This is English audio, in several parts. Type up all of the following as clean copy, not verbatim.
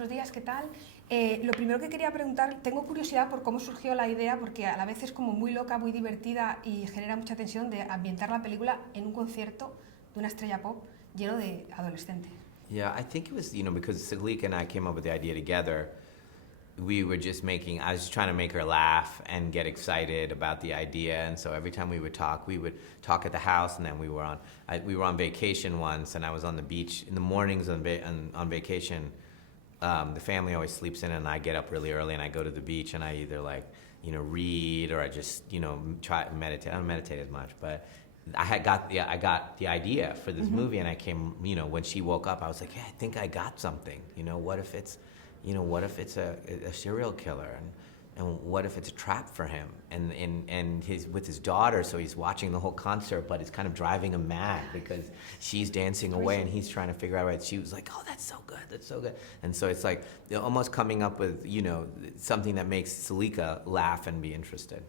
buenos días, ¿qué tal? Lo primero que quería preguntar, tengo curiosidad por cómo surgió la idea, porque a la vez es como muy loca, muy divertida y genera mucha tensión de ambientar la película en un concierto de una estrella pop lleno de adolescentes. Yeah, I think it was, because Siglika and I came up with the idea together. We were just I was trying to make her laugh and get excited about the idea, and so every time we would talk at the house, and then we were on vacation once, and I was on the beach in the mornings on vacation. The family always sleeps in, and I get up really early, and I go to the beach, and I either read, or I just try to meditate. I don't meditate as much, but I got the idea for this movie, and I came, when she woke up, I was like, yeah, I think I got something. What if it's a serial killer, and what if it's a trap for him, and with his daughter, so he's watching the whole concert, but it's kind of driving him mad because she's dancing away and he's trying to figure out, right? She was like, oh, that's so good, and so it's like they're almost coming up with something that makes Siglika laugh and be interested.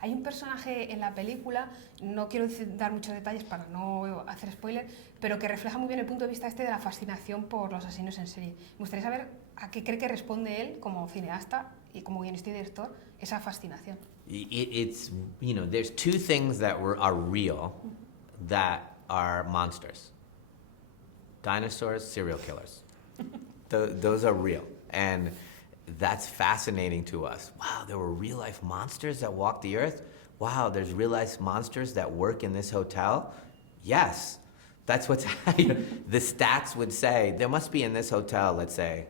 Hay un personaje en la película, no quiero dar muchos detalles para no hacer spoiler, pero que refleja muy bien el punto de vista de la fascinación por los asesinos en serie. Me gustaría saber a qué cree que responde él como cineasta y como guionista y director esa fascinación. It's there's two things that are real that are monsters: dinosaurs, serial killers. Those are real, and that's fascinating to us. Wow, there were real-life monsters that walk the earth? Wow, there's real-life monsters that work in this hotel? Yes, that's what's the stats would say. There must be in this hotel, let's say,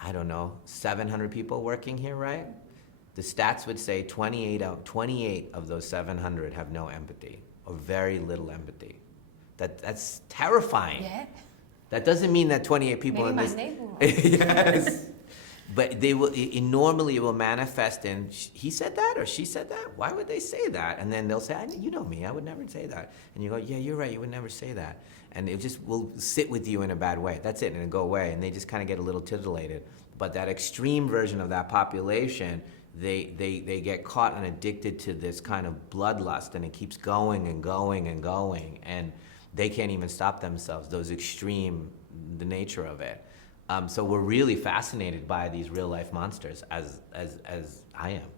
I don't know, 700 people working here, right? The stats would say 28 of those 700 have no empathy, or very little empathy. That's terrifying. Yeah. That doesn't mean that 28 people Maybe in this... neighbor. Yes. But normally it will manifest in, he said that or she said that? Why would they say that? And then they'll say, you know me, I would never say that. And you go, yeah, you're right, you would never say that. And it just will sit with you in a bad way. That's it, and it'll go away. And they just kind of get a little titillated. But that extreme version of that population, they get caught and addicted to this kind of bloodlust, and it keeps going and going and going. And they can't even stop themselves, those extreme, the nature of it. So we're really fascinated by these real-life monsters, as I am,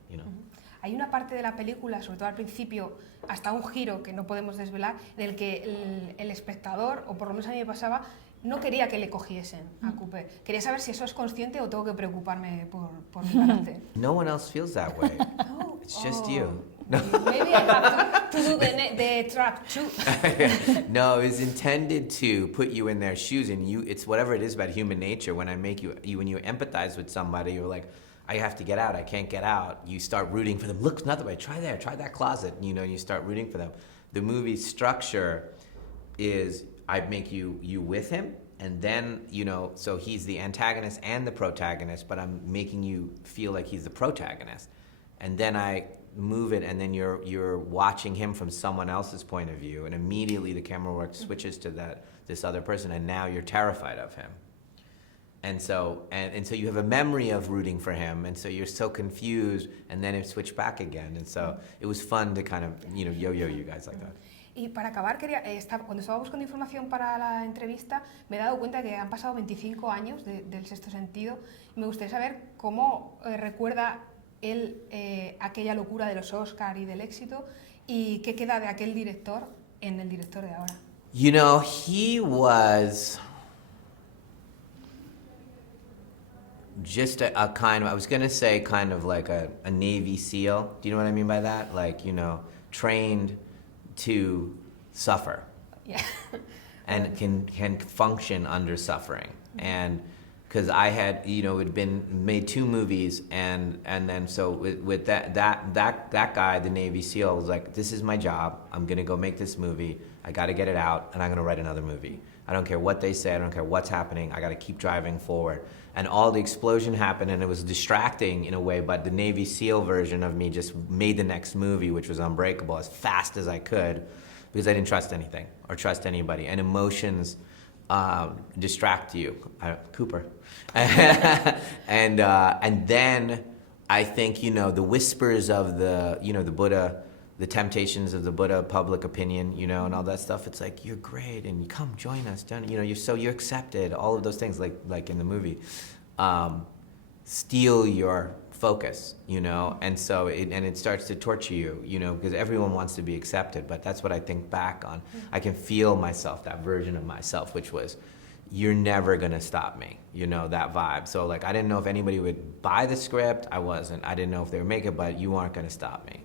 Hay una parte de la película, sobre todo al principio, hasta un giro que no podemos desvelar, en el que el espectador, o por lo menos a mí me pasaba, no quería que le cogiesen a Cooper. Quería saber si eso es consciente o tengo que preocuparme por mi carácter. No one else feels that way. No? It's just you. Maybe I have to do the trap too. No, it's intended to put you in their shoes, and it's whatever it is about human nature. When I make when you empathize with somebody, you're like, I have to get out, I can't get out. You start rooting for them. Look, another way, try there, try that closet. You start rooting for them. The movie's structure is I make you with him, and then, so he's the antagonist and the protagonist, but I'm making you feel like he's the protagonist. And then I move it, and then you're watching him from someone else's point of view, and immediately the camera work switches to this other person, and now you're terrified of him. And so you have a memory of rooting for him, and so you're so confused, and then it switched back again. And so it was fun to kind of yo-yo you guys like that. Y para acabar, cuando estaba buscando información para la entrevista, me he dado cuenta que han pasado 25 años del Sexto Sentido. Me gustaría saber cómo recuerda él aquella locura de los Oscar y del éxito, y qué queda de aquel director en el director de ahora. He was just a kind of, I was going to say kind of like a Navy SEAL. Do you know what I mean by that? Like, trained to suffer. Yeah. And can function under suffering. And because I had, had been made 2 movies, and then so with that guy, the Navy SEAL, was like, this is my job. I'm gonna go make this movie. I got to get it out, and I'm gonna write another movie. I don't care what they say. I don't care what's happening. I got to keep driving forward. And all the explosion happened, and it was distracting in a way. But the Navy SEAL version of me just made the next movie, which was Unbreakable, as fast as I could, because I didn't trust anything or trust anybody. And emotions distract you, Cooper. And then I think the whispers of the Buddha, the temptations of the Buddha, public opinion, and all that stuff. It's like, you're great, and come join us. You're accepted. All of those things, like in the movie. steal your focus, you know, and so it starts to torture you, you know, because everyone wants to be accepted, but that's what I think back on. I can feel myself, that version of myself, which was, you're never gonna stop me, you know, that vibe. So like, I didn't know if anybody would buy the script, I didn't know if they would make it, but you aren't gonna stop me.